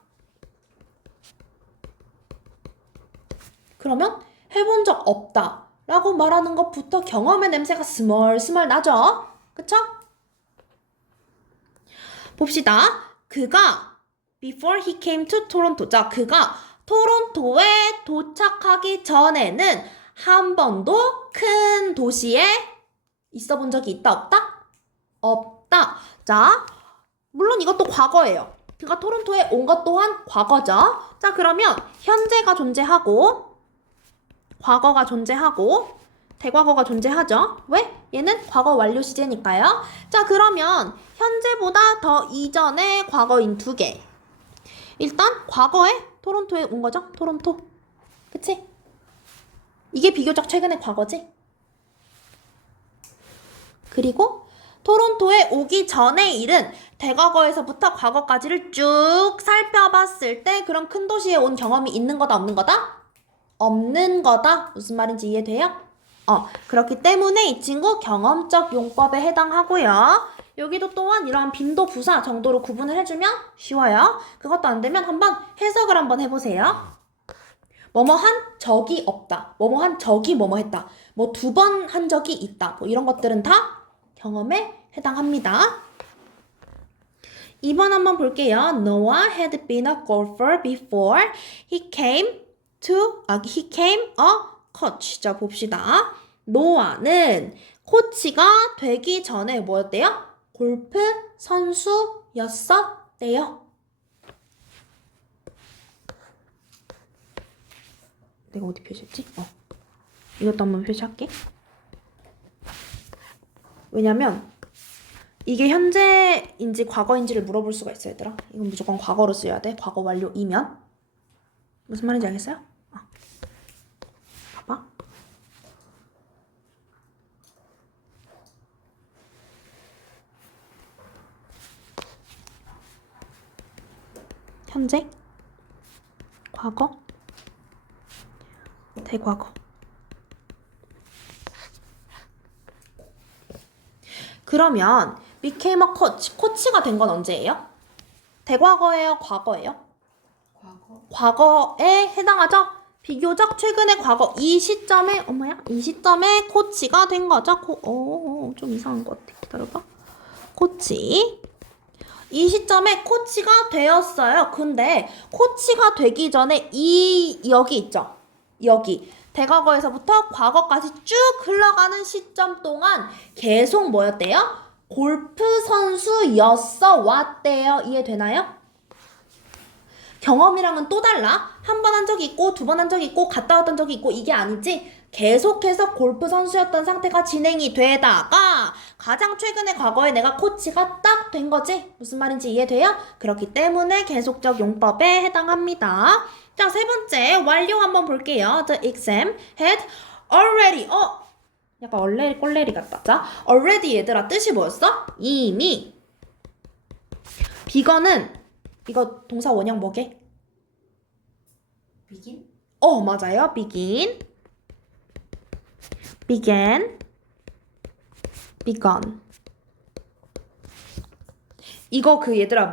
그러면 해본 적 없다 라고 말하는 것부터 경험의 냄새가 스멀스멀 나죠? 그쵸? 봅시다. 그가 before he came to Toronto. 자, 그가 토론토에 도착하기 전에는 한 번도 큰 도시에 있어 본 적이 있다, 없다? 없다. 자, 물론 이것도 과거예요. 그러니까 토론토에 온 것 또한 과거죠. 자, 그러면 현재가 존재하고 과거가 존재하고 대과거가 존재하죠. 왜? 얘는 과거 완료 시제니까요. 자, 그러면 현재보다 더 이전의 과거인 두 개. 일단 과거에 토론토에 온 거죠. 토론토. 그치? 이게 비교적 최근의 과거지. 그리고 토론토에 오기 전의 일은 대과거에서부터 과거까지를 쭉 살펴봤을 때 그런 큰 도시에 온 경험이 있는 거다, 없는 거다? 없는 거다. 무슨 말인지 이해돼요? 그렇기 때문에 이 친구 경험적 용법에 해당하고요. 여기도 또한 이러한 빈도 부사 정도로 구분을 해주면 쉬워요. 그것도 안 되면 한번 해석을 한번 해보세요. 뭐뭐 한 적이 없다. 뭐뭐 한 적이 뭐뭐 했다. 뭐 2번 한 적이 있다. 뭐 이런 것들은 다 경험에 해당합니다. 2번 한번 볼게요. Noah had been a golfer before he came a coach. 자, 봅시다. 노아는 코치가 되기 전에 뭐였대요? 골프 선수였었대요. 내가 어디 표시했지? 이것도 한번 표시할게. 왜냐면 이게 현재인지 과거인지를 물어볼 수가 있어, 얘들아. 이건 무조건 과거로 써야 돼. 과거 완료이면. 무슨 말인지 알겠어요? 봐봐. 현재, 과거, 대과거. 그러면 became a coach. 코치가 된 건 언제예요? 대과거예요? 과거예요? 과거. 과거에 해당하죠? 비교적 최근의 과거. 이 시점에 코치가 된 거죠. 좀 이상한 것 같아. 기다려봐. 코치. 이 시점에 코치가 되었어요. 근데 코치가 되기 전에 여기 있죠. 여기. 대과거에서부터 과거까지 쭉 흘러가는 시점 동안 계속 뭐였대요? 골프 선수였어 왔대요. 이해되나요? 경험이랑은 또 달라. 한 번 한 적이 있고 2번 한 적이 있고 갔다 왔던 적이 있고 이게 아니지. 계속해서 골프 선수였던 상태가 진행이 되다가 가장 최근의 과거에 내가 코치가 딱 된 거지. 무슨 말인지 이해돼요? 그렇기 때문에 계속적 용법에 해당합니다. 자, 세 번째 완료 한번 볼게요. The exam had already. 약간 얼레리 꼴레리 같다. 자, already 얘들아 뜻이 뭐였어? 이미. begun은 이거 동사 원형 뭐게? begin? 맞아요. begin. began. begun. 이거 얘들아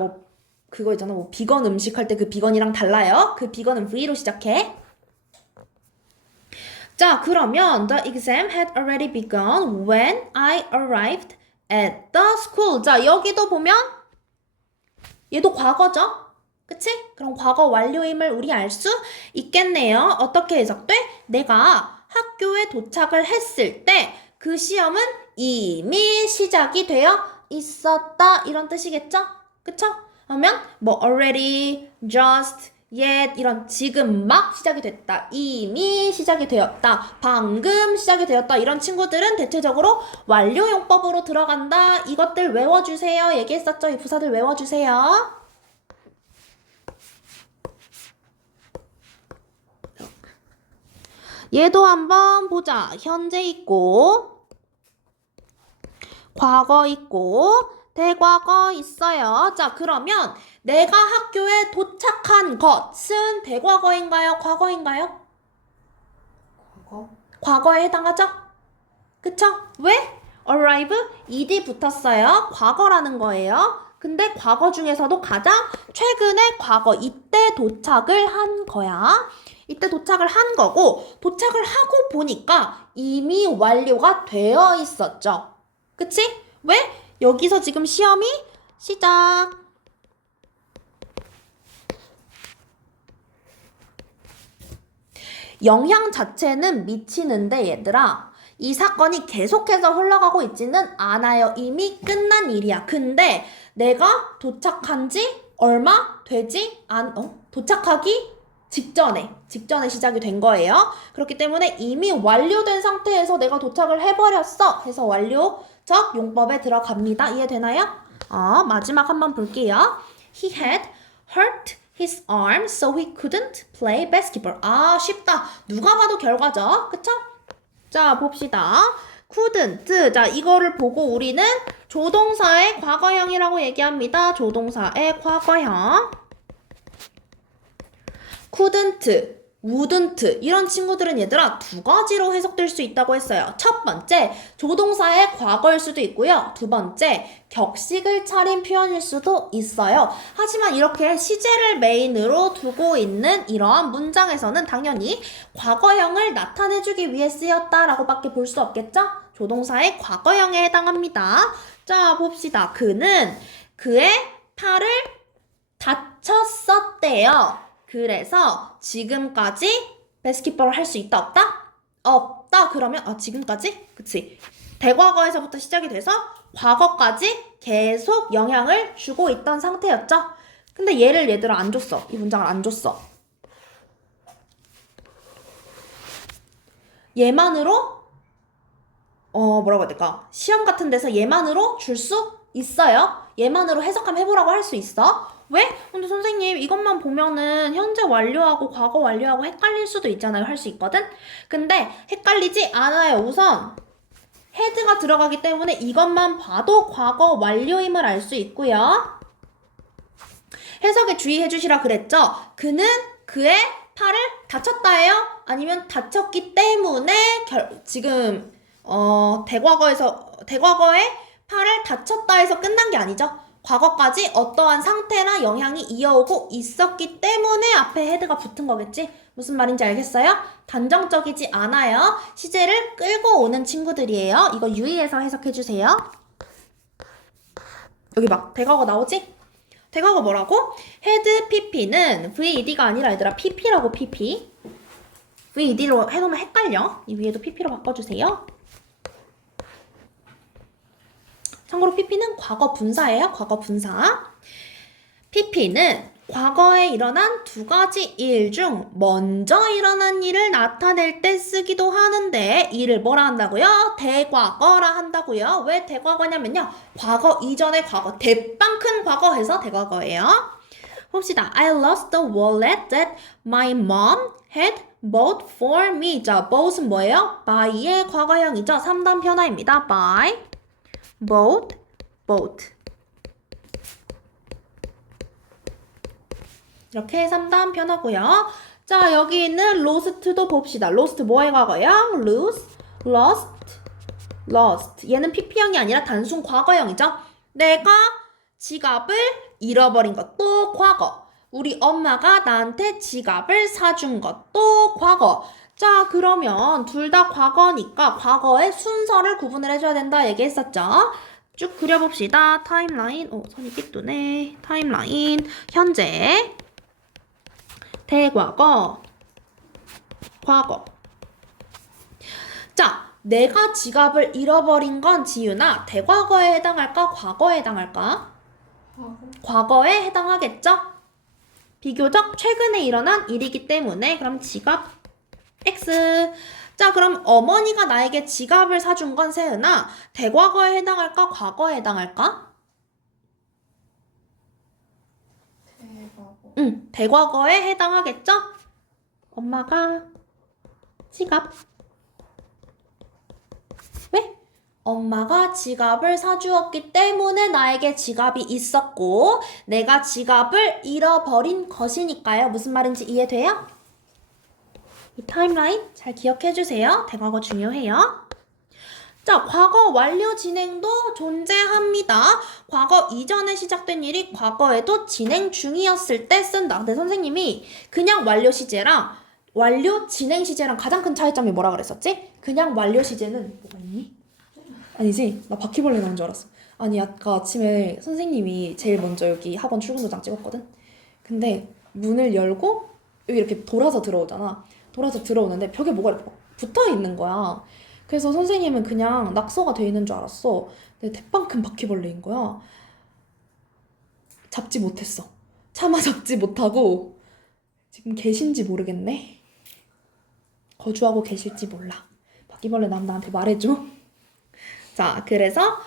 그거 있잖아. 비건 음식 할 때 그 비건이랑 달라요. 그 비건은 V로 시작해. 자, 그러면 the exam had already begun when I arrived at the school. 자, 여기도 보면 얘도 과거죠? 그치? 그럼 과거 완료임을 우리 알 수 있겠네요. 어떻게 해석돼? 내가 학교에 도착을 했을 때 그 시험은 이미 시작이 되어 있었다. 이런 뜻이겠죠? 그쵸? 그러면 already, just, yet 이런 지금 막 시작이 됐다. 이미 시작이 되었다. 방금 시작이 되었다. 이런 친구들은 대체적으로 완료용법으로 들어간다. 이것들 외워주세요. 얘기했었죠? 이 부사들 외워주세요. 얘도 한번 보자. 현재 있고 과거 있고 대과거 있어요. 자, 그러면 내가 학교에 도착한 것은 대과거인가요? 과거인가요? 과거. 과거에 해당하죠? 그쵸? 왜? arrive, ed 붙었어요. 과거라는 거예요. 근데 과거 중에서도 가장 최근의 과거, 이때 도착을 한 거야. 이때 도착을 한 거고, 도착을 하고 보니까 이미 완료가 되어 있었죠. 그치? 왜? 여기서 지금 시험이 시작. 영향 자체는 미치는데 얘들아, 이 사건이 계속해서 흘러가고 있지는 않아요. 이미 끝난 일이야. 근데 내가 도착한 지 얼마 되지 도착하기 직전에 시작이 된 거예요. 그렇기 때문에 이미 완료된 상태에서 내가 도착을 해버렸어 해서 완료적 용법에 들어갑니다. 이해되나요? 마지막 한번 볼게요. He had hurt his arm so he couldn't play basketball. 쉽다. 누가 봐도 결과죠. 그쵸? 자, 봅시다. couldn't. 자, 이거를 보고 우리는 조동사의 과거형이라고 얘기합니다. 조동사의 과거형. couldn't, wouldn't 이런 친구들은 얘들아 두 가지로 해석될 수 있다고 했어요. 첫 번째, 조동사의 과거일 수도 있고요. 두 번째, 격식을 차린 표현일 수도 있어요. 하지만 이렇게 시제를 메인으로 두고 있는 이러한 문장에서는 당연히 과거형을 나타내주기 위해 쓰였다라고 밖에 볼 수 없겠죠? 조동사의 과거형에 해당합니다. 자, 봅시다. 그는 그의 팔을 다쳤었대요. 그래서 지금까지 바스켓볼을 할 수 있다 없다? 없다 그러면 지금까지? 그치. 대과거에서부터 시작이 돼서 과거까지 계속 영향을 주고 있던 상태였죠. 근데 얘들아 안 줬어. 이 문장을 안 줬어. 얘만으로 뭐라고 해야 될까? 시험 같은 데서 얘만으로 줄 수 있어요. 얘만으로 해석 한번 해보라고 할 수 있어. 왜? 근데 선생님 이것만 보면은 현재 완료하고 과거 완료하고 헷갈릴 수도 있잖아요. 할 수 있거든? 근데 헷갈리지 않아요. 우선 헤드가 들어가기 때문에 이것만 봐도 과거 완료임을 알 수 있고요. 해석에 주의해 주시라 그랬죠? 그는 그의 팔을 다쳤다예요? 아니면 다쳤기 때문에 지금 대과거에 팔을 다쳤다 해서 끝난 게 아니죠? 과거까지 어떠한 상태나 영향이 이어오고 있었기 때문에 앞에 헤드가 붙은 거겠지? 무슨 말인지 알겠어요? 단정적이지 않아요. 시제를 끌고 오는 친구들이에요. 이거 유의해서 해석해주세요. 여기 막 대과거 나오지? 대과거 뭐라고? 헤드 PP는 VED가 아니라 얘들아 PP라고 PP. VED로 해놓으면 헷갈려. 이 위에도 PP로 바꿔주세요. 참고로 PP는 과거 분사예요. 과거 분사. PP는 과거에 일어난 두 가지 일 중 먼저 일어난 일을 나타낼 때 쓰기도 하는데 이를 뭐라 한다고요? 대과거라 한다고요. 왜 대과거냐면요. 과거 이전의 과거, 대빵 큰 과거 해서 대과거예요. 봅시다. I lost the wallet that my mom had bought for me. 자, bought은 뭐예요? by의 과거형이죠. 3단 변화입니다. by, bought. 이렇게 3단 변화고요. 자, 여기 있는 lost도 봅시다. lost 뭐의 과거형? lost. 얘는 PP형이 아니라 단순 과거형이죠. 내가 지갑을 잃어버린 것도 과거. 우리 엄마가 나한테 지갑을 사준 것도 과거. 자, 그러면 둘 다 과거니까 과거의 순서를 구분을 해줘야 된다 얘기했었죠. 쭉 그려봅시다. 타임라인. 선이 삐뚤네. 타임라인. 현재. 대과거. 과거. 자, 내가 지갑을 잃어버린 건 지윤아 대과거에 해당할까? 과거에 해당할까? 과거에 해당하겠죠? 비교적 최근에 일어난 일이기 때문에 그럼 지갑 X. 자, 그럼 어머니가 나에게 지갑을 사준 건 세은아 대과거에 해당할까? 과거에 해당할까? 대과거에 해당하겠죠? 엄마가 지갑. 왜? 엄마가 지갑을 사주었기 때문에 나에게 지갑이 있었고 내가 지갑을 잃어버린 것이니까요. 무슨 말인지 이해돼요? 이 타임라인 잘 기억해주세요. 대과거 중요해요. 자, 과거 완료 진행도 존재합니다. 과거 이전에 시작된 일이 과거에도 진행 중이었을 때 쓴다. 근데 선생님이 그냥 완료 시제랑 완료 진행 시제랑 가장 큰 차이점이 뭐라 그랬었지? 그냥 완료 시제는 뭐가 있니? 아니지? 나 바퀴벌레 나온 줄 알았어. 아니, 아까 아침에 선생님이 제일 먼저 여기 학원 출근 도장 찍었거든? 근데 문을 열고 여기 이렇게 돌아서 들어오잖아. 돌아서 들어오는데 벽에 뭐가 이렇게 붙어 있는 거야. 그래서 선생님은 그냥 낙서가 돼 있는 줄 알았어. 근데 대빵 큰 바퀴벌레인 거야. 잡지 못했어. 차마 적지 못하고 지금 계신지 모르겠네. 거주하고 계실지 몰라. 바퀴벌레 남 나한테 말해줘. 자, 그래서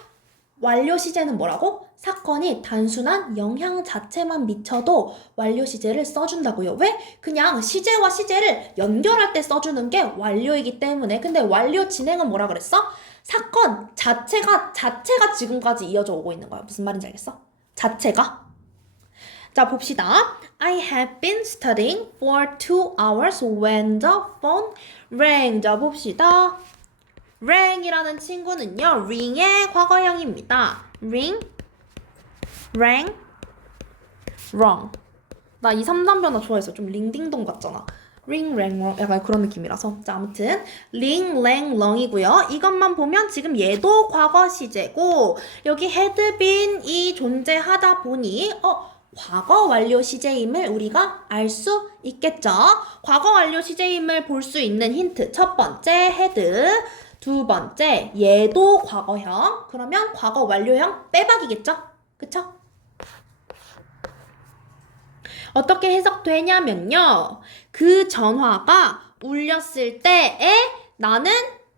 완료 시제는 뭐라고? 사건이 단순한 영향 자체만 미쳐도 완료 시제를 써준다고요. 왜? 그냥 시제와 시제를 연결할 때 써주는 게 완료이기 때문에. 근데 완료 진행은 뭐라 그랬어? 사건 자체가 지금까지 이어져 오고 있는 거야. 무슨 말인지 알겠어? 자체가. 자, 봅시다. I have been studying for 2 hours when the phone rang. 자, 봅시다. rang이라는 친구는요, ring의 과거형입니다. ring, rang, wrong. 나 이 3단 변화 좋아해서 좀 링딩동 같잖아. ring, rang, wrong. 약간 그런 느낌이라서. 자, 아무튼 ring, rang, wrong이고요. 이것만 보면 지금 얘도 과거 시제고 여기 had been이 존재하다 보니 과거 완료 시제임을 우리가 알 수 있겠죠. 과거 완료 시제임을 볼 수 있는 힌트. 첫 번째 had, 두 번째 얘도 과거형. 그러면 과거 완료형 빼박이겠죠? 그쵸? 어떻게 해석되냐면요. 그 전화가 울렸을 때에 나는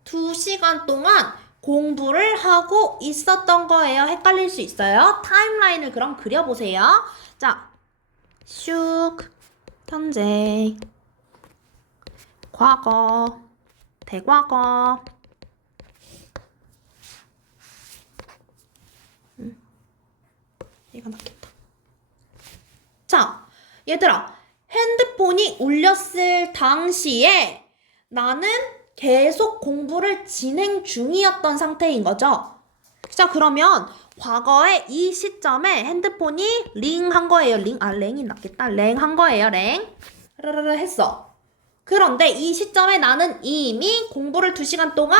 2시간 동안 공부를 하고 있었던 거예요. 헷갈릴 수 있어요. 타임라인을 그럼 그려보세요. 자, 슉, 현재, 과거, 대과거. 얘가 낫겠다. 자, 얘들아, 핸드폰이 울렸을 당시에 나는 계속 공부를 진행 중이었던 상태인 거죠. 자, 그러면 과거에 이 시점에 핸드폰이 링 한 거예요. 랭이 낫겠다. 랭 한 거예요. 랭. 라라라 했어. 그런데 이 시점에 나는 이미 공부를 2시간 동안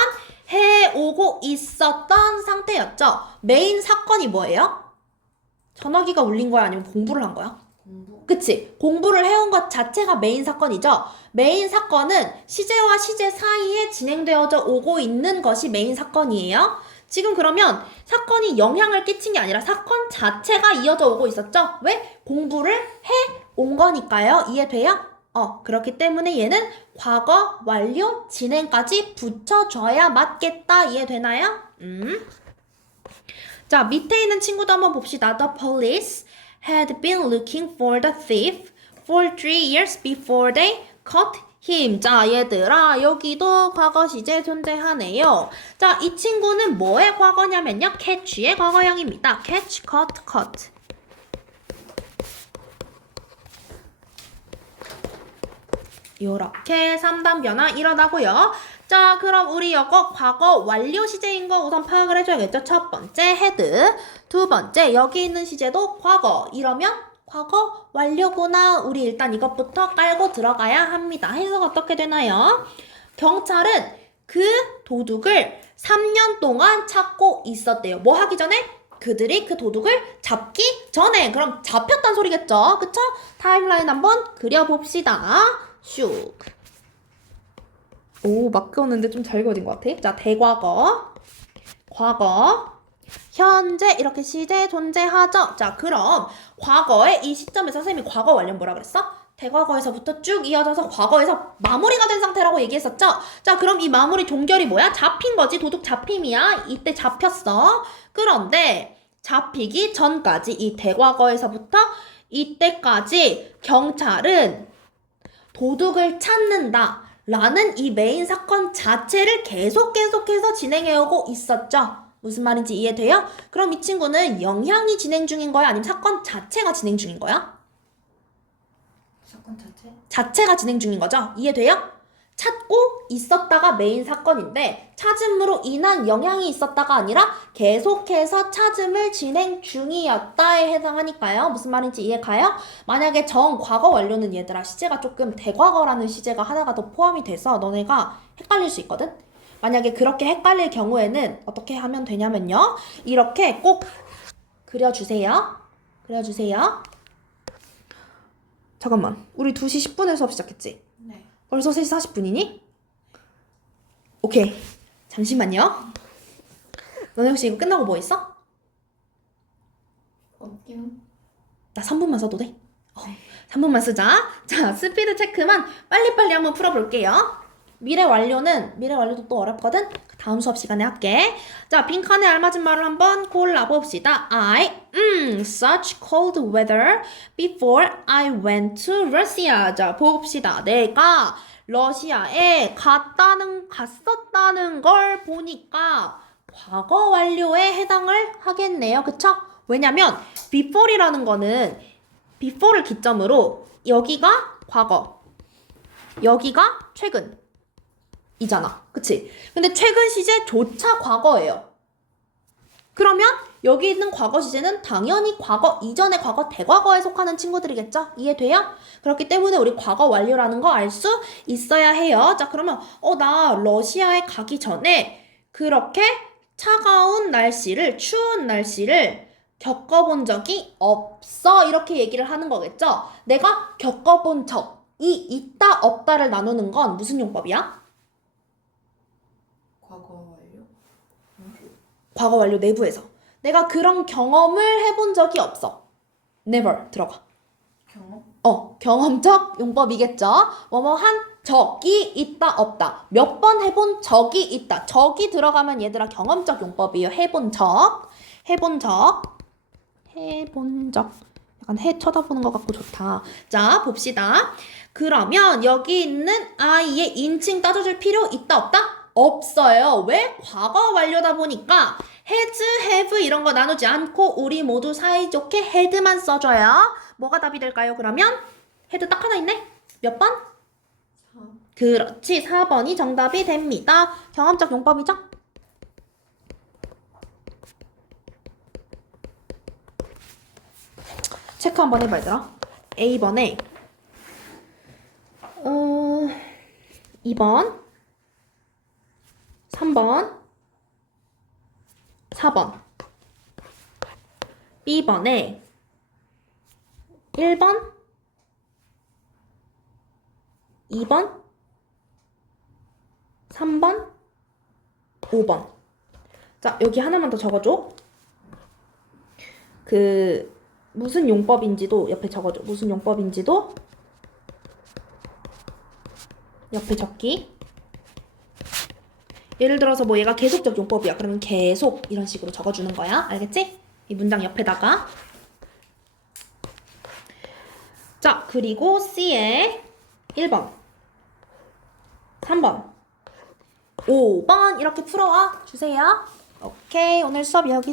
해오고 있었던 상태였죠. 메인 사건이 뭐예요? 전화기가 울린 거야? 아니면 공부를 한 거야? 공부. 그치? 공부를 해온 것 자체가 메인 사건이죠. 메인 사건은 시제와 시제 사이에 진행되어져 오고 있는 것이 메인 사건이에요. 지금 그러면 사건이 영향을 끼친 게 아니라 사건 자체가 이어져 오고 있었죠? 왜? 공부를 해온 거니까요. 이해돼요? 그렇기 때문에 얘는 과거 완료 진행까지 붙여줘야 맞겠다. 이해되나요? 자, 밑에 있는 친구도 한번 봅시다. The police had been looking for the thief for 3 years before they caught him. 자, 얘들아, 여기도 과거 시제 존재하네요. 자, 이 친구는 뭐의 과거냐면요. catch의 과거형입니다. catch, caught, caught. 요렇게 3단 변화 일어나고요. 자, 그럼 우리 이거 과거 완료 시제인 거 우선 파악을 해줘야겠죠. 첫 번째 had, 두 번째 여기 있는 시제도 과거. 이러면 과거 완료구나. 우리 일단 이것부터 깔고 들어가야 합니다. 해석 어떻게 되나요? 경찰은 그 도둑을 3년 동안 찾고 있었대요. 뭐 하기 전에? 그들이 그 도둑을 잡기 전에. 그럼 잡혔단 소리겠죠? 그쵸? 타임라인 한번 그려봅시다. 슉. 오, 막 그었는데 좀 잘 그어진 것 같아. 자, 대과거, 과거, 현재 이렇게 시제 존재하죠. 자, 그럼 과거에 이 시점에서 선생님이 과거 완료 뭐라 그랬어? 대과거에서부터 쭉 이어져서 과거에서 마무리가 된 상태라고 얘기했었죠. 자, 그럼 이 마무리 종결이 뭐야? 잡힌 거지. 도둑 잡힘이야. 이때 잡혔어. 그런데 잡히기 전까지 이 대과거에서부터 이때까지 경찰은 도둑을 찾는다 라는 이 메인 사건 자체를 계속해서 진행해오고 있었죠. 무슨 말인지 이해돼요? 그럼 이 친구는 영향이 진행 중인 거야? 아니면 사건 자체가 진행 중인 거야? 사건 자체? 자체가 진행 중인 거죠? 이해돼요? 찾고 있었다가 메인 사건인데 찾음으로 인한 영향이 있었다가 아니라 계속해서 찾음을 진행 중이었다에 해당하니까요. 무슨 말인지 이해 가요? 만약에 과거 완료는 얘들아 시제가 조금 대과거라는 시제가 하나가 더 포함이 돼서 너네가 헷갈릴 수 있거든? 만약에 그렇게 헷갈릴 경우에는 어떻게 하면 되냐면요. 이렇게 꼭 그려주세요. 잠깐만. 우리 2시 10분에 수업 시작했지? 네. 벌써 3시 40분이니? 오케이. 잠시만요. 너네 혹시 이거 끝나고 뭐 있어? 없긴. 나 3분만 써도 돼? 3분만 쓰자. 자, 스피드 체크만 빨리빨리 한번 풀어볼게요. 미래 완료도 또 어렵거든? 다음 수업 시간에 할게. 자, 빈칸에 알맞은 말을 한번 골라봅시다. such cold weather before I went to Russia. 자, 봅시다. 내가 러시아에 갔었다는 걸 보니까 과거 완료에 해당을 하겠네요. 그쵸? 왜냐면 before이라는 거는 before를 기점으로 여기가 과거, 여기가 최근 이잖아. 그치? 근데 최근 시제조차 과거예요. 그러면 여기 있는 과거 시제는 당연히 과거 이전의 과거 대과거에 속하는 친구들이겠죠? 이해돼요? 그렇기 때문에 우리 과거 완료라는 거 알 수 있어야 해요. 자, 그러면 나 러시아에 가기 전에 그렇게 차가운 날씨를, 추운 날씨를 겪어본 적이 없어. 이렇게 얘기를 하는 거겠죠? 내가 겪어본 적이 있다, 없다를 나누는 건 무슨 용법이야? 과거 완료? 과거 완료 내부에서. 내가 그런 경험을 해본 적이 없어. never 들어가. 경험? 경험적 용법이겠죠? 뭐뭐 한 적이 있다, 없다. 몇 번 해본 적이 있다. 적이 들어가면 얘들아 경험적 용법이에요. 해본 적. 약간 해 쳐다보는 것 같고 좋다. 자, 봅시다. 그러면 여기 있는 I의 인칭 따져줄 필요 있다, 없다? 없어요. 왜? 과거 완료다 보니까 has, have 이런 거 나누지 않고 우리 모두 사이좋게 had만 써줘요. 뭐가 답이 될까요? 그러면 had 딱 하나 있네? 몇 번? 4. 그렇지. 4번이 정답이 됩니다. 경험적 용법이죠? 체크 한번 해봐, 얘들아. A번에 2번 3번 4번 B번에 1번 2번 3번 5번. 자, 여기 하나만 더 적어줘. 무슨 용법인지도 옆에 적어줘. 무슨 용법인지도 옆에 적기. 예를 들어서 뭐 얘가 계속적 용법이야. 그러면 계속 이런 식으로 적어주는 거야. 알겠지? 이 문장 옆에다가. 자, 그리고 C에 1번, 3번, 5번 이렇게 풀어와 주세요. 오케이, 오늘 수업 여기